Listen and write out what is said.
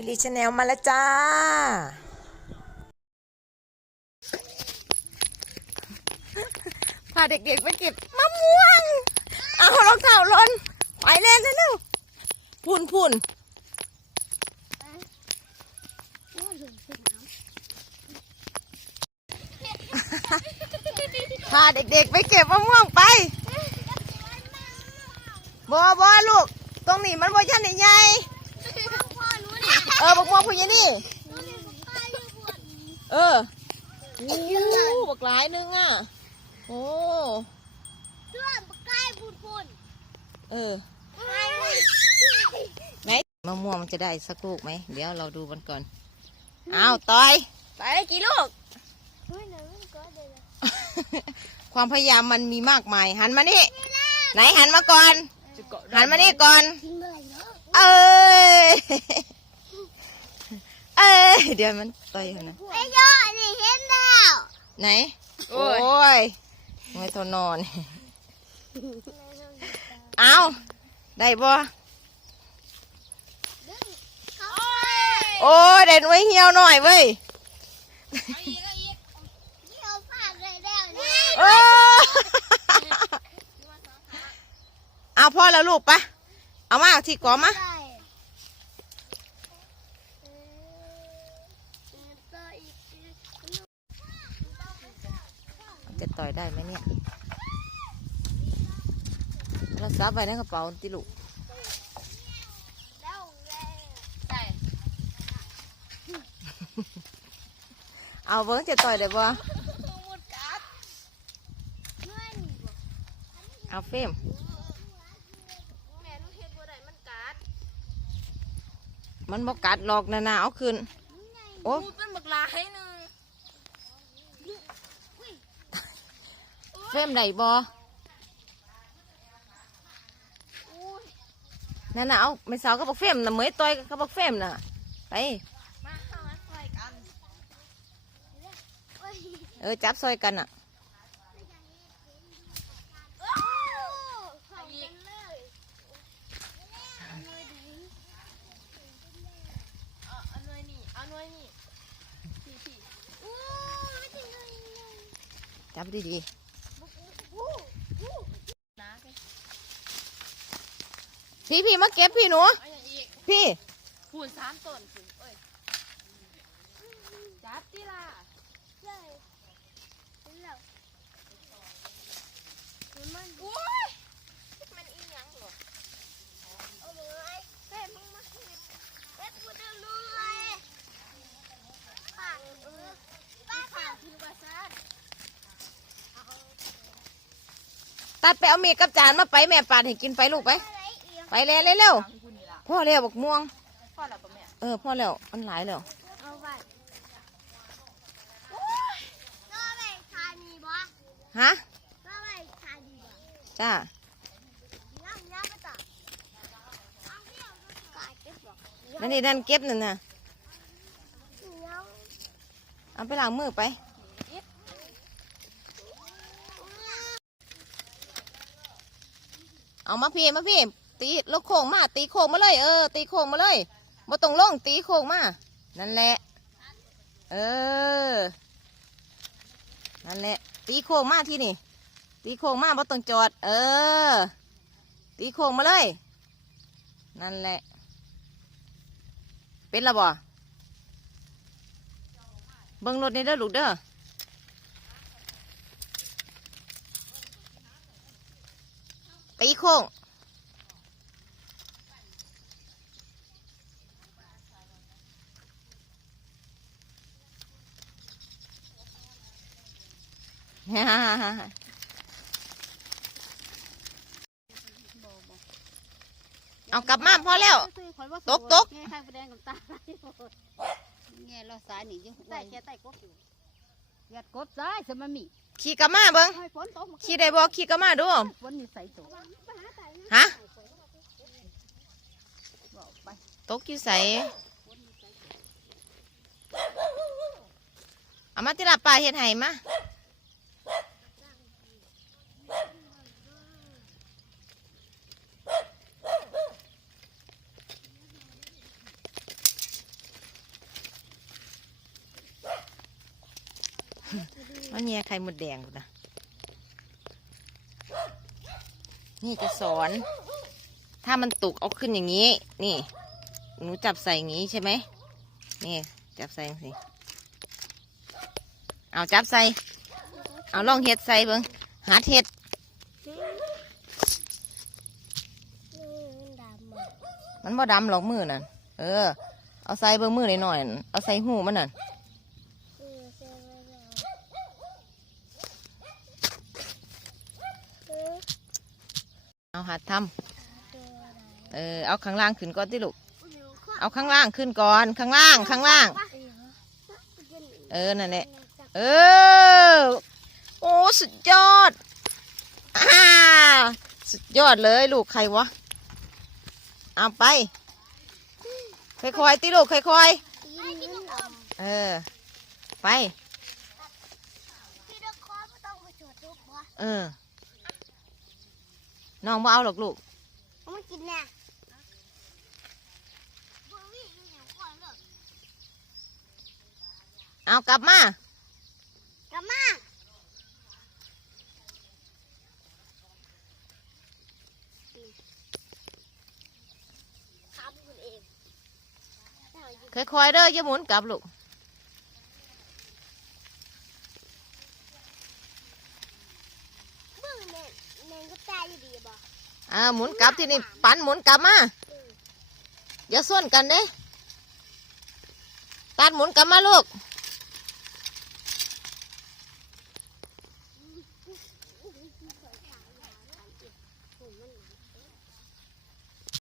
วิลีชาแนลมาแล้วจ้า พาเด็กๆไปเก็บมะม่วง เอารองเท้าล่นไปเล่นเร็วๆพุ่นพุ่นพาเด็กๆไปเก็บมะม่วงไปบอบอลูก ตรงนี้มันบ่ยันใหญ่ เออบักม่วงพูดอยังนี่ เออโอ้บักหลายหนึงอะ โอ้เออ ไหนมะม่วงมันจะได้สักลูกไหม เดี๋ยวเราดูมันก่อน อ้าวต่อยไปกี่ลูก ความพยายามมันมีมากมาย หันมานี่ ไหนหันมาก่อน หันมานี่ก่อน เอ้ย เอ้ยเดี๋ยวมันต่อยอยู่นะไหน โอ้ยไม่ทนนอน เอาได้บ่โอ้ยเด่นไว้เหี่ยวหน่อยเว้ยโอ้เอาพ่อแล้วลูกปะเอามาที่กอมา จะต่อยได้ไหมเนี่ยเราซับไปในกระเป๋าติลูกเอาเบิ้งจะต่อยได้บ่เอาเฟรมมันบ่กัดหรอกนะนะเอาคืนโอ้เป็นบักลาให้หนึ่ง เฟรมไหนบ่นั่นน่ะเอาไม่สาวก็บอกเฟรมน่ะเหมยต่อยก็บอกเฟรมน่ะ ไป มาเข้ามาใส่กันเออจับซอยกันอะเอาเอาหน่วยนี่เอาหน่วยนี่พี่พี่จับดีนะๆ พี่พี่มาเก็บพี่หนู เอาอย่างอีกพี่หูนสามต้นสิเอ้ยจับตีล่ะโอ้ยมันอีหยังหรอที่ว่าซ่าน ตัดไปเอาเมีกับจานมาไปแม่ปาดให้กินไปลูกไป ไปเร็วเร็วฟังคุณนี่ล่ะๆพ่อเร็วบักม่วง พ่อหลับปะแม่เออพ่อแล้วมันหลายแล้วฮะจ้านั่นนี่นั่นเก็บนั่นน่ะเอาไปล้างมือไป เอามาพี่มาพี่ตีลูกโค้งมา ตีโค้งมาเลย เออ ตีโค้งมาเลยบ่ต้องลงตีโค้งมา นั่นแหละ เออ นั่นแหละ ตีโค้งมาที่นี่ ตีโค้งมาบ่ต้องจอด เออ ตีโค้งมาเลย นั่นแหละ เป็นละบ่เบิ่งรถนี่เด้อลูกเด้อ ตีโค้งเอากลับมาพอแล้ว ตกตกแง่ข้างแดงกับตาแง่เราสายหนีอยู่แต่แกแต่กบอยู่หยัดกดซ้ายสมมี ขี่กลับมาเบิ้งให้ฝนตกมาขี่ได้บ่ขี่กลับมาดูฝนนี่ใส่ตกฮะบอกไปตกอยู่ใสเอามาติลาปลาเฮ็ดไห้มา มันแย่ไข่มดแดงกูนะนี่จะสอน ถ้ามันตกเอาขึ้นอย่างนี้ นี่ หนูจับใส่อย่างนี้ใช่ไหมนี่ จับใส่สิเอาจับใส่ เอาลองเห็ดใส่เบิ้งหาเห็ดดำอะมันบ่ดำหรอกมือน่ะ เออ เอาใส่เบิ้งมือหน่อยๆนั่นเอาใส่หูมันน่ะ เออเซเว่นเออ เอาหัดทำตัวอะไรเออเอาข้างล่างขึ้นก่อนที่ลูกเดี๋ยวข้อเอาข้างล่างขึ้นก่อนข้างล่างข้างล่างเออเออนั่นแหละเออโอ้สุดยอดอ่าสุดยอดเลยลูกใครวะเอาไปค่อยๆตีลูกค่อยยินดีลำๆเออ ไปพี่ต้องคอไม่ต้องไปจดลูกวะเออ น้องบ่เอาหรอกลูกเอามากินน่ะบ่มีอยู่อย่างก่อนเด้อเอากลับมากลับมาทำคุณเองค่อยๆเด้ออย่าหมุนกลับลูก เบิ่งแม่ แม่ก็ตายอยู่ดีบ่อ่าหมุนกลับที่นี่ปันหมุนกลับมาอย่าส่วนกันเด้ตัดหมุนกลับมาลูก